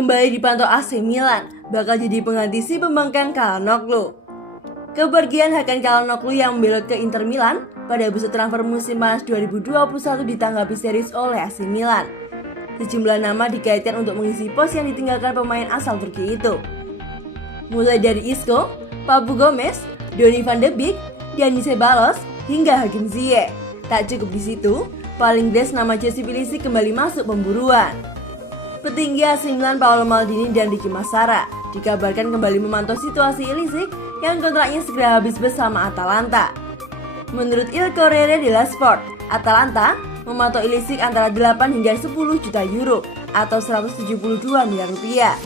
kembali dipantau AC Milan bakal jadi pengganti si pembangkang Calhanoglu. Kepergian Hakan Calhanoglu yang membelot ke Inter Milan pada bursa transfer musim panas 2021 ditanggapi serius oleh AC Milan. Sejumlah nama dikaitkan untuk mengisi pos yang ditinggalkan pemain asal Turki itu. Mulai dari Isco, Papu Gomez, Donny van de Beek, Giannis Ceballos, hingga Hakim Ziyech. Tak cukup di situ, paling des nama Jesse Pulisic kembali masuk pemburuan. Petinggi AC Milan Paolo Maldini dan Ricky Massara dikabarkan kembali memantau situasi Pulisic yang kontraknya segera habis bersama Atalanta. Menurut Il Corriere dello Sport, Atalanta memantau Pulisic antara 8 hingga 10 juta euro atau 172 miliar rupiah.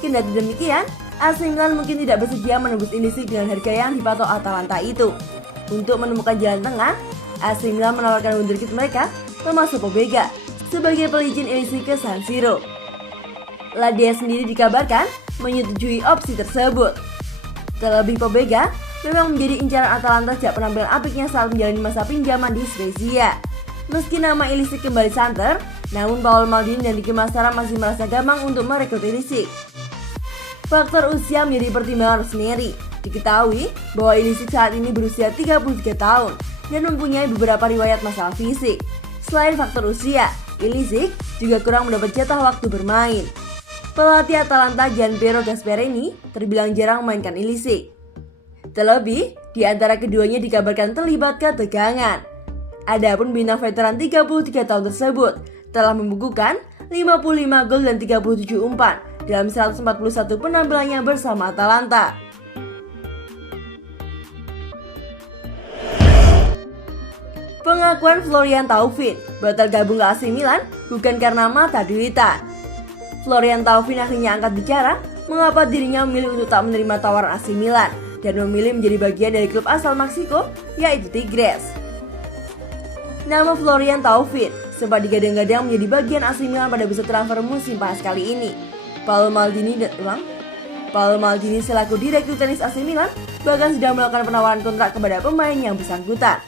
Kendati demikian, AC Milan mungkin tidak bersedia menembus Pulisic dengan harga yang dipatok Atalanta itu. Untuk menemukan jalan tengah, AC Milan menawarkan wunderkid mereka termasuk Pobega sebagai pelicin Pulisic ke San Siro. Ladia sendiri dikabarkan menyetujui opsi tersebut. Terlebih Pobega memang menjadi incaran Atalanta sejak penampilan apiknya saat menjalani masa pinjaman di Spezia. Meski nama Pulisic kembali santer, namun Paolo Maldini dan Ricky Massara masih merasa gampang untuk merekrut Pulisic. Faktor usia menjadi pertimbangan Rossoneri. Diketahui bahwa Pulisic saat ini berusia 33 tahun dan mempunyai beberapa riwayat masalah fisik. Selain faktor usia, Pulisic juga kurang mendapat jatah waktu bermain. Pelatih Atalanta Gianpiero Gasperini terbilang jarang memainkan Pulisic. Terlebih, di antara keduanya dikabarkan terlibat ketegangan. Adapun bintang veteran 33 tahun tersebut telah membukukan 55 gol dan 37 umpan dalam 141 penampilannya bersama Atalanta. Pengakuan Florian Thauvin batal gabung ke AC Milan bukan karena mata duitan. Florian Thauvin akhirnya angkat bicara mengapa dirinya memilih untuk tak menerima tawaran AC Milan dan memilih menjadi bagian dari klub asal Meksiko yaitu Tigres. Nama Florian Thauvin sempat digadang-gadang menjadi bagian AC Milan pada bursa transfer musim panas kali ini. Paolo Maldini selaku direktur tenis AC Milan bahkan sudah melakukan penawaran kontrak kepada pemain yang bersangkutan.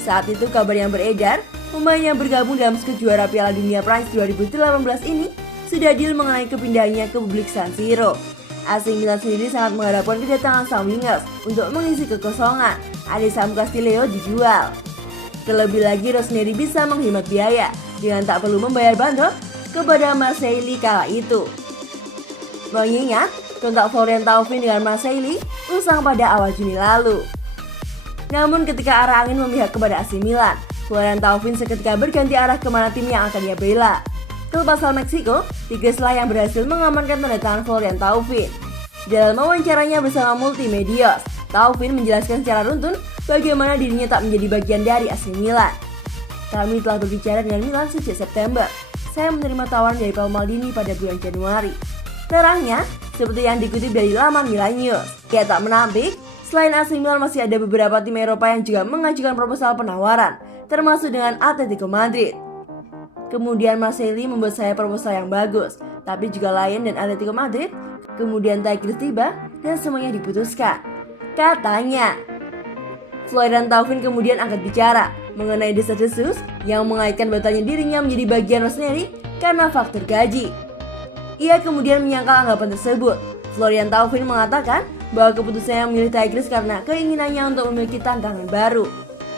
Saat itu kabar yang beredar, pemain yang bergabung dalam skuad juara Piala Dunia Prancis 2018 ini sudah deal mengenai kepindahannya ke publik San Siro. AC Milan sendiri sangat mengharapkan kedatangan sang wingers untuk mengisi kekosongan. Adesam Castillo dijual. Terlebih lagi Rossoneri bisa menghemat biaya dengan tak perlu membayar bandrol kepada Marseille kala itu. Mengingat kontrak Florian Thauvin dengan Marseille usang pada awal Juni lalu. Namun ketika arah angin memihak kepada AC Milan, Florian Thauvin seketika berganti arah kemana tim yang akan ia bela. Klub asal Meksiko, Tigres lah yang berhasil mengamankan tanda tangan Florian Thauvin. Dalam wawancaranya bersama Multimedios, Thauvin menjelaskan secara runtun bagaimana dirinya tak menjadi bagian dari AC Milan. Kami telah berbicara dengan Milan sejak September. Saya menerima tawaran dari Paolo Maldini pada bulan Januari. Terangnya, seperti yang dikutip dari laman Milan News, ia tak menampik. Selain AC Milan masih ada beberapa tim Eropa yang juga mengajukan proposal penawaran, termasuk dengan Atletico Madrid. Kemudian Marseille membuat saya proposal yang bagus, tapi juga Lyon dan Atletico Madrid. Kemudian Tigres tiba dan semuanya diputuskan. Katanya, Florian Thauvin kemudian angkat bicara mengenai desas-desus yang mengaitkan batalnya dirinya menjadi bagian Rossoneri karena faktor gaji. Ia kemudian menyangkal anggapan tersebut. Florian Thauvin mengatakan bahwa keputusannya memilih Tigres karena keinginannya untuk memiliki tantangan baru.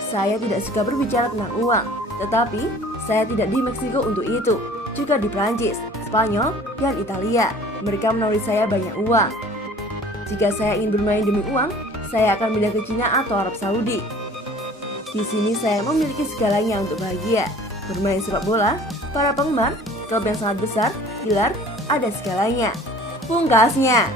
Saya tidak suka berbicara tentang uang, tetapi saya tidak di Meksiko untuk itu, juga di Prancis, Spanyol, dan Italia. Mereka menawari saya banyak uang. Jika saya ingin bermain demi uang, saya akan pindah ke Cina atau Arab Saudi. Di sini saya memiliki segalanya untuk bahagia. Bermain sepak bola, para penggemar, klub yang sangat besar, gelar, ada segalanya. Pungkasnya.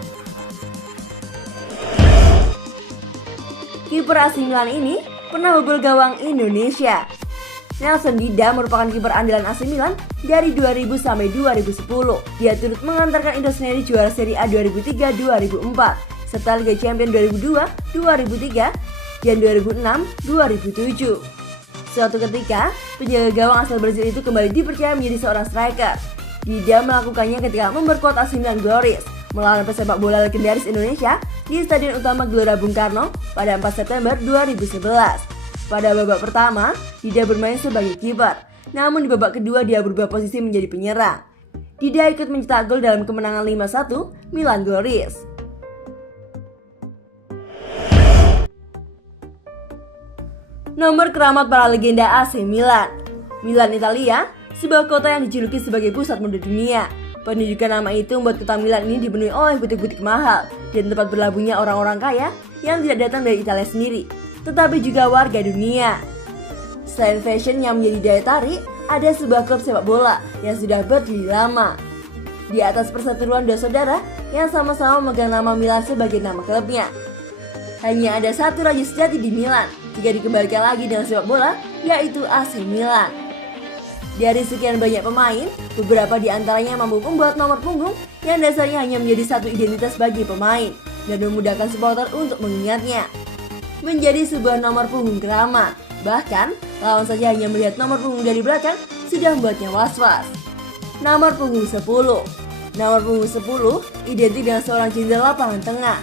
Kiper AC Milan ini pernah bobol gawang Indonesia. Nelson Dida merupakan kiper andalan AC Milan dari 2000 sampai 2010. Dia turut mengantarkan Rossoneri juara Serie A 2003-2004 serta Liga Champions 2002-2003 dan 2006-2007. Suatu ketika, penjaga gawang asal Brazil itu kembali dipercaya menjadi seorang striker. Dida melakukannya ketika memperkuat AC Milan Glories melawan pesepak bola legendaris Indonesia di Stadion Utama Gelora Bung Karno pada 4 September 2011. Pada babak pertama, Dida bermain sebagai kiper, namun di babak kedua dia berubah posisi menjadi penyerang. Dida ikut mencetak gol dalam kemenangan 5-1 Milan Goris. Nomor keramat para legenda AC Milan. Milan, Italia, sebuah kota yang dijuluki sebagai pusat mode dunia. Pendidikan nama itu membuat kota Milan ini dipenuhi oleh butik-butik mahal dan tempat berlabuhnya orang-orang kaya yang tidak datang dari Italia sendiri, tetapi juga warga dunia. Selain fashion yang menjadi daya tarik, ada sebuah klub sepak bola yang sudah berdiri lama. Di atas persatuan dua saudara yang sama-sama memegang nama Milan sebagai nama klubnya. Hanya ada satu raja sejati di Milan jika dikembalikan lagi dengan sepak bola, yaitu AC Milan. Dari sekian banyak pemain, beberapa di antaranya mampu membuat nomor punggung yang dasarnya hanya menjadi satu identitas bagi pemain dan memudahkan supporter untuk mengingatnya. Menjadi sebuah nomor punggung keramat, bahkan lawan saja hanya melihat nomor punggung dari belakang sudah membuatnya was-was. Nomor punggung 10. Nomor punggung 10 identik dengan seorang jenderal lapangan tengah.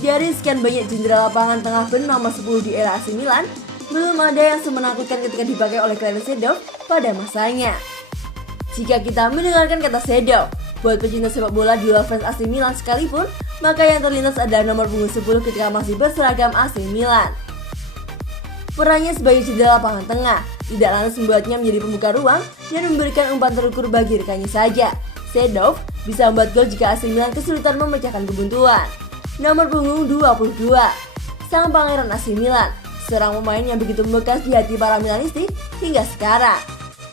Dari sekian banyak jenderal lapangan tengah bernomor 10 di era AC Milan, belum ada yang semenakutkan ketika dipakai oleh Clarence Seedorf pada masanya. Jika kita mendengarkan kata Seedorf, buat pecinta sepak bola di luar fans AC Milan sekalipun, maka yang terlintas adalah nomor punggung 10 ketika masih berseragam AC Milan. Perannya sebagai jenderal lapangan tengah tidak lantas membuatnya menjadi pembuka ruang dan memberikan umpan terukur bagi rekannya saja. Seedorf bisa membuat gol jika AC Milan kesulitan memecahkan kebuntuan. Nomor punggung 22. Sang pangeran AC Milan, seorang pemain yang begitu membekas di hati para Milanisti hingga sekarang.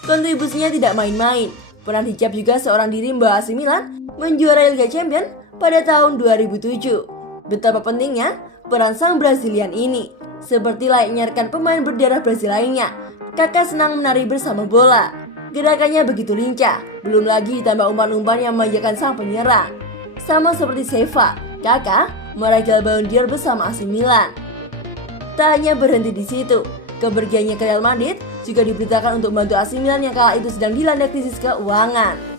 Kontribusinya tidak main-main. Peran hijab juga seorang diri membawa AC Milan menjuarai Liga Champions pada tahun 2007. Betapa pentingnya peran sang Brazilian ini. Seperti layaknya rekan pemain berdarah Brazil lainnya, Kakak senang menari bersama bola. Gerakannya begitu lincah, belum lagi ditambah umpan-umpan yang memanjakan sang penyerang. Sama seperti Seva, Kakak meraih Ballon d'Or bersama AC Milan. Tak hanya berhenti di situ, kepergiannya ke Real Madrid juga diberitakan untuk membantu AC Milan yang kala itu sedang dilanda krisis keuangan.